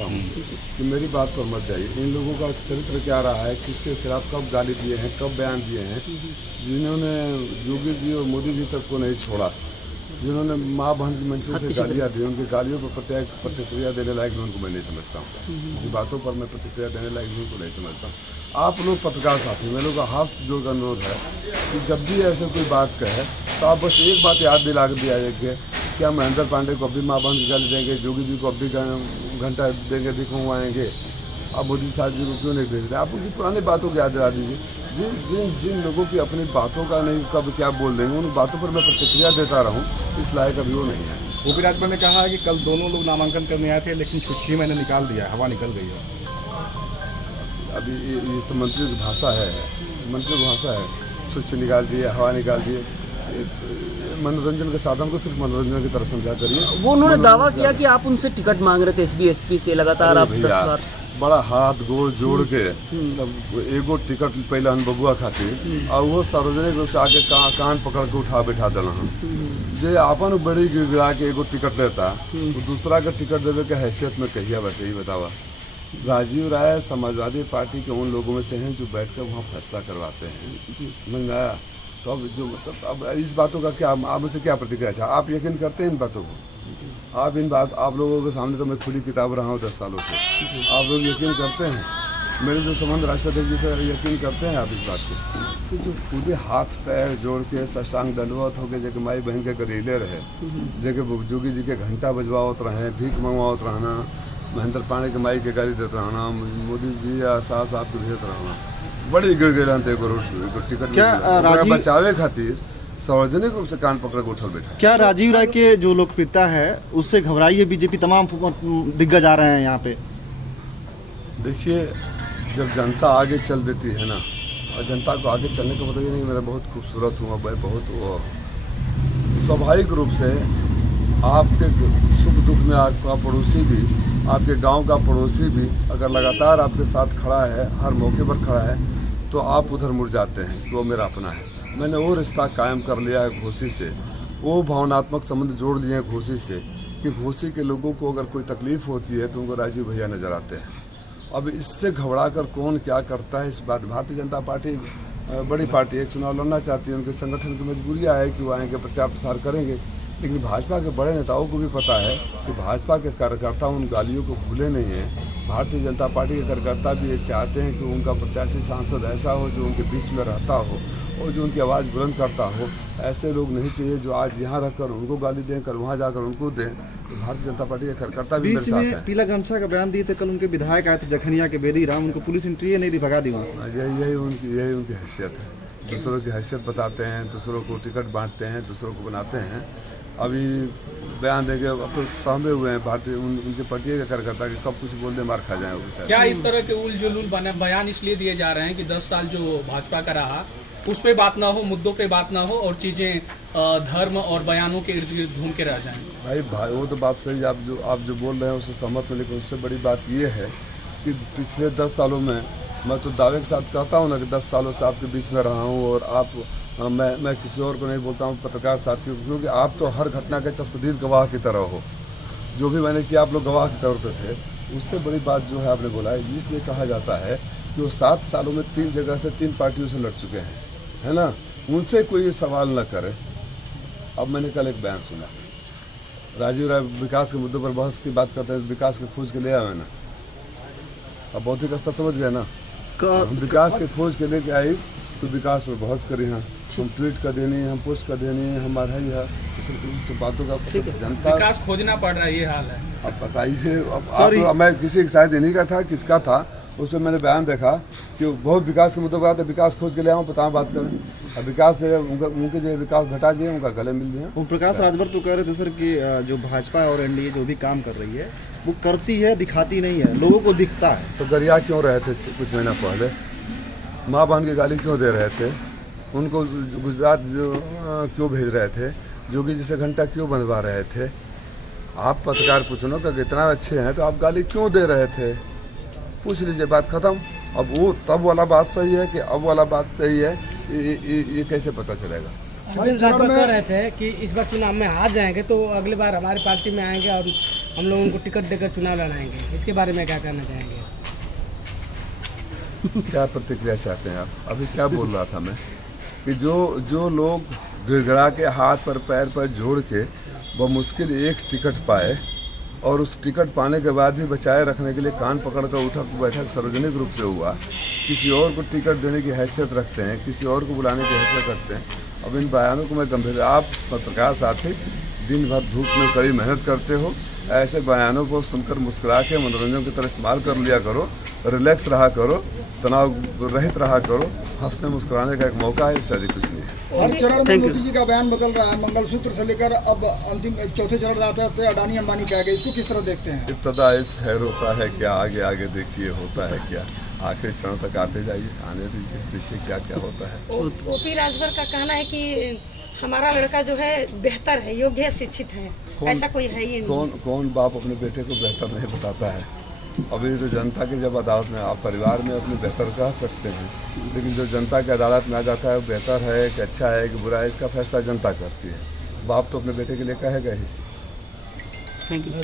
समझता हूँ कि मेरी बात पर मत जाइए। इन लोगों का चरित्र क्या रहा है, किसके खिलाफ कब गाली दिए हैं, कब बयान दिए हैं, जिन्होंने योगी जी और मोदी जी तक को नहीं छोड़ा, जिन्होंने माँ बहन की मंचों से गालियाँ दी, उनकी गालियों पर प्रतिक्रिया देने लायक भी उनको मैं नहीं समझता हूँ। उनकी बातों पर मैं प्रतिक्रिया देने लायक भी उनको नहीं समझता हूँ। आप लोग पत्रकार साथी, मैं लोग का हाथ जोड़कर अनुरोध है कि जब भी ऐसे कोई बात कहे तो आप बस एक बात याद दिला दिया जाए, क्या महेंद्र पांडे को अब भी माँ बहन की गाली देंगे, योगी जी को अब भी घंटा देंगे, दिखवाएंगे, अब मोदी साहब जी को क्यों नहीं भेज रहे? आप उनकी पुरानी बातों को याद दिला दीजिए। जिन जिन जिन लोगों की अपनी बातों का नहीं कब क्या बोल देंगे, उन बातों पर मैं प्रतिक्रिया देता रहूं, इस लायक अभी वो नहीं है। गोपी राजभर ने कहा है कि कल दोनों लोग नामांकन करने आए थे, लेकिन छुट्टी मैंने निकाल दिया, हवा निकल गई है। अभी ये सब मंत्री की भाषा है, मंत्री की भाषा है, छुट्टी निकाल दिए, हवा निकाल दिए। मनोरंजन के साधन को सिर्फ मनोरंजन की तरह समझा करिए। वो उन्होंने दावा किया कि आप उनसे टिकट मांग रहे थे एसबी से, लगातार आप 10 बार बड़ा हाथ गोड़ जोड़ के एगो टिकट पहले बबुआ खातिर और वो सार्वजनिक रूप से आके कान पकड़ के उठा बैठा दिला जे अपन बड़ी गिड़गिड़ा के एगो टिकट लेता, तो दूसरा के टिकट देवे के हैसियत में कहिया बैठे ही बतावा। राजीव राय समाजवादी पार्टी के उन लोगों में से हैं जो बैठ कर वहाँ फैसला करवाते हैं। समझ में आया? तो अब जो मतलब अब इस बातों का क्या, आप मुझसे क्या प्रतिक्रिया चाहे? आप यकीन करते हैं इन बातों को? आप लोगों के सामने तो मैं खुली किताब रहा हूँ 10 सालों से। आप लोग यकीन करते हैं? मेरे जो संबंध राष्ट्रपति जी से यकीन करते हैं आप इस बात को कि जो खुदे हाथ पैर जोड़ के साष्टांग दंडवत होकर जगह माई बहन के करेले रहे, जगह जोगी जी के घंटा बजवावत रहे, भीख मंगवावत रहना, महेंद्र पांडे के माई के गाली देते रहना, मोदी जी या साहब साहब के भेजते रहना, बड़ी गिड़गिड़ान टिकट क्या बचावे खातिर सार्वजनिक रूप से कान पकड़ के उठल बैठा। क्या राजीव राय के जो लोकप्रियता है उससे घबराई है बीजेपी? तमाम दिग्गज आ रहे हैं यहाँ पे। देखिए, जब जनता आगे चल देती है ना, और जनता को आगे चलने का मतलब ये नहीं मेरा बहुत खूबसूरत हूँ, मैं बहुत वो स्वाभाविक रूप से आपके सुख दुख में आपका पड़ोसी भी, आपके गांव का पड़ोसी भी अगर लगातार आपके साथ खड़ा है, हर मौके पर खड़ा है, तो आप उधर मुड़ जाते हैं कि वो मेरा अपना है। मैंने वो रिश्ता कायम कर लिया है घोसी से, वो भावनात्मक संबंध जोड़ लिए हैं घोसी से कि घोसी के लोगों को अगर कोई तकलीफ़ होती है तो उनको राजीव भैया नज़र आते हैं। अब इससे घबरा कर कौन क्या करता है इस बात, भारतीय जनता पार्टी बड़ी पार्टी है, चुनाव लड़ना चाहती है, उनके संगठन की मजबूरियाँ है कि वो आएंगे, प्रचार प्रसार करेंगे। लेकिन भाजपा के बड़े नेताओं को भी पता है कि भाजपा के कार्यकर्ता उन गालियों को भूले नहीं हैं। भारतीय जनता पार्टी के कार्यकर्ता भी ये चाहते हैं कि उनका प्रत्याशी सांसद ऐसा हो जो उनके बीच में रहता हो और जो उनकी आवाज़ बुलंद करता हो। ऐसे लोग नहीं चाहिए जो आज यहाँ रखकर उनको गाली दें, कल वहाँ जाकर उनको दें। तो भारतीय जनता पार्टी के कार्यकर्ता भी मेरे साथ हैं। पीला गमछा का बयान दिए थे कल, उनके विधायक आए थे जखनिया के बेदी राम, उनको पुलिस एंट्री नहीं दी, भगा दी वहाँ से। यही उनकी हैसियत है, दूसरों की हैसियत बताते हैं, दूसरों को टिकट बांटते हैं, दूसरों को बनाते हैं। अभी बयान देंगे, अब तो सहमे हुए हैं भारतीय उनके पार्टी के कार्यकर्ता कि कब कुछ बोल दे मार खा जाए। क्या इस तरह के उल जुलूल बयान इसलिए दिए जा रहे हैं कि 10 साल जो भाजपा का रहा उस पे बात ना हो, मुद्दों पे बात ना हो और चीज़ें धर्म और बयानों के इर्द गिर्द घूम के रह जाएं? भाई वो तो बात सही, आप जो बोल रहे हैं उससे सहमत हूँ, लेकिन उससे बड़ी बात ये है कि पिछले 10 सालों में मैं तो दावे के साथ कहता हूँ ना कि 10 सालों से आपके बीच में रहा हूँ और मैं किसी और को नहीं बोलता हूँ, पत्रकार साथियों को, क्योंकि आप तो हर घटना के चश्मदीद गवाह की तरह हो। जो भी मैंने किया आप लोग गवाह के तौर पर थे। उससे बड़ी बात जो है आपने बोला है, इसलिए कहा जाता है कि वो 7 सालों में 3 जगह से 3 पार्टियों से लड़ चुके हैं, है ना, उनसे कोई ये सवाल न करे। अब मैंने कल एक बयान सुना, राजीव राय विकास के मुद्दों पर बहस की बात करते हैं, विकास के खोज के ले आए ना, अब भौतिक स्तर समझ गए ना, विकास के खोज के लेके आई तो विकास पर बहस करी हैं, हम ट्वीट कर देनी है, हम पोस्ट कर देनी है, हमारा ही है, तो बातों का जनता विकास खोजना पड़ रहा है, ये हाल है। अब बताइए, अब मैं किसी शायद इन्हीं का था, किसका था, उस पर मैंने बयान देखा कि बहुत विकास के मुद्दों पर आते, विकास खोज के ले आऊँ, बताएं बात करें। अब विकास जो है उनके जो विकास घटा दिए उनका गले मिल दिए। ओम प्रकाश राजभर तो कह रहे थे सर कि जो भाजपा और एनडीए जो भी काम कर रही है वो करती है, दिखाती नहीं है, लोगों को दिखता है। तो गरिया क्यों रहे थे कुछ महीना पहले, माँ बहन की गाली क्यों दे रहे थे, उनको गुजरात क्यों भेज रहे थे, जोगी जी से घंटा क्यों बनवा रहे थे? आप पत्रकार पूछो कि इतना अच्छे हैं तो आप गाली क्यों दे रहे थे? पूछ लीजिए, बात खत्म। अब वो तब वाला बात सही है कि अब वाला बात सही है, ये कैसे पता चलेगा? कह रहे थे कि इस बार चुनाव में हार जाएंगे तो अगली बार हमारी पार्टी में आएंगे और हम लोग उनको टिकट देकर चुनाव लड़ाएंगे, इसके बारे में क्या कहना चाहेंगे? क्या प्रतिक्रिया चाहते हैं आप? अभी क्या बोल रहा था मैं कि जो लोग गिड़गड़ा के हाथ पर पैर पर जोड़ के बमुश्किल एक टिकट पाए और उस टिकट पाने के बाद भी बचाए रखने के लिए कान पकड़कर उठक बैठक सार्वजनिक रूप से हुआ, किसी और को टिकट देने की हैसियत रखते हैं, किसी और को बुलाने की हैसियत रखते हैं। अब इन बयानों को मैं गंभीर, आप पत्रकार साथी दिन भर धूप में कड़ी मेहनत करते हो, ऐसे बयानों को सुनकर मुस्कुरा के मनोरंजन की तरह इस्तेमाल कर लिया करो, रिलैक्स रहा करो, तनाव रहित रहा करो, हंसने मुस्कुराने का एक मौका है, इससे अधिक कुछ नहीं है। हर चरण में मोदी जी का बयान बदल रहा है, मंगलसूत्र से लेकर अब अंतिम चौथे चरण जाते थे अडानी अंबानी के आगे, इसको किस तरह देखते हैं? इब्तदा इस खैर होता है क्या, आगे आगे देखिए होता है क्या, आखिरी चरण तक आते जाइए, आने दीजिए, देखिए क्या क्या होता है। ओपी राजभर का कहना है कि हमारा लड़का जो है बेहतर है, योग्य है, शिक्षित है, ऐसा कोई है ही नहीं। कौन बाप अपने बेटे को बेहतर नहीं बताता है? अभी तो जनता की जब अदालत में, आप परिवार में अपने बेहतर कह सकते हैं, लेकिन जो जनता की अदालत में आ जाता है वो बेहतर है कि अच्छा है कि बुरा है, इसका फैसला जनता करती है। बाप तो अपने बेटे के लिए कहेगा ही। Thank you.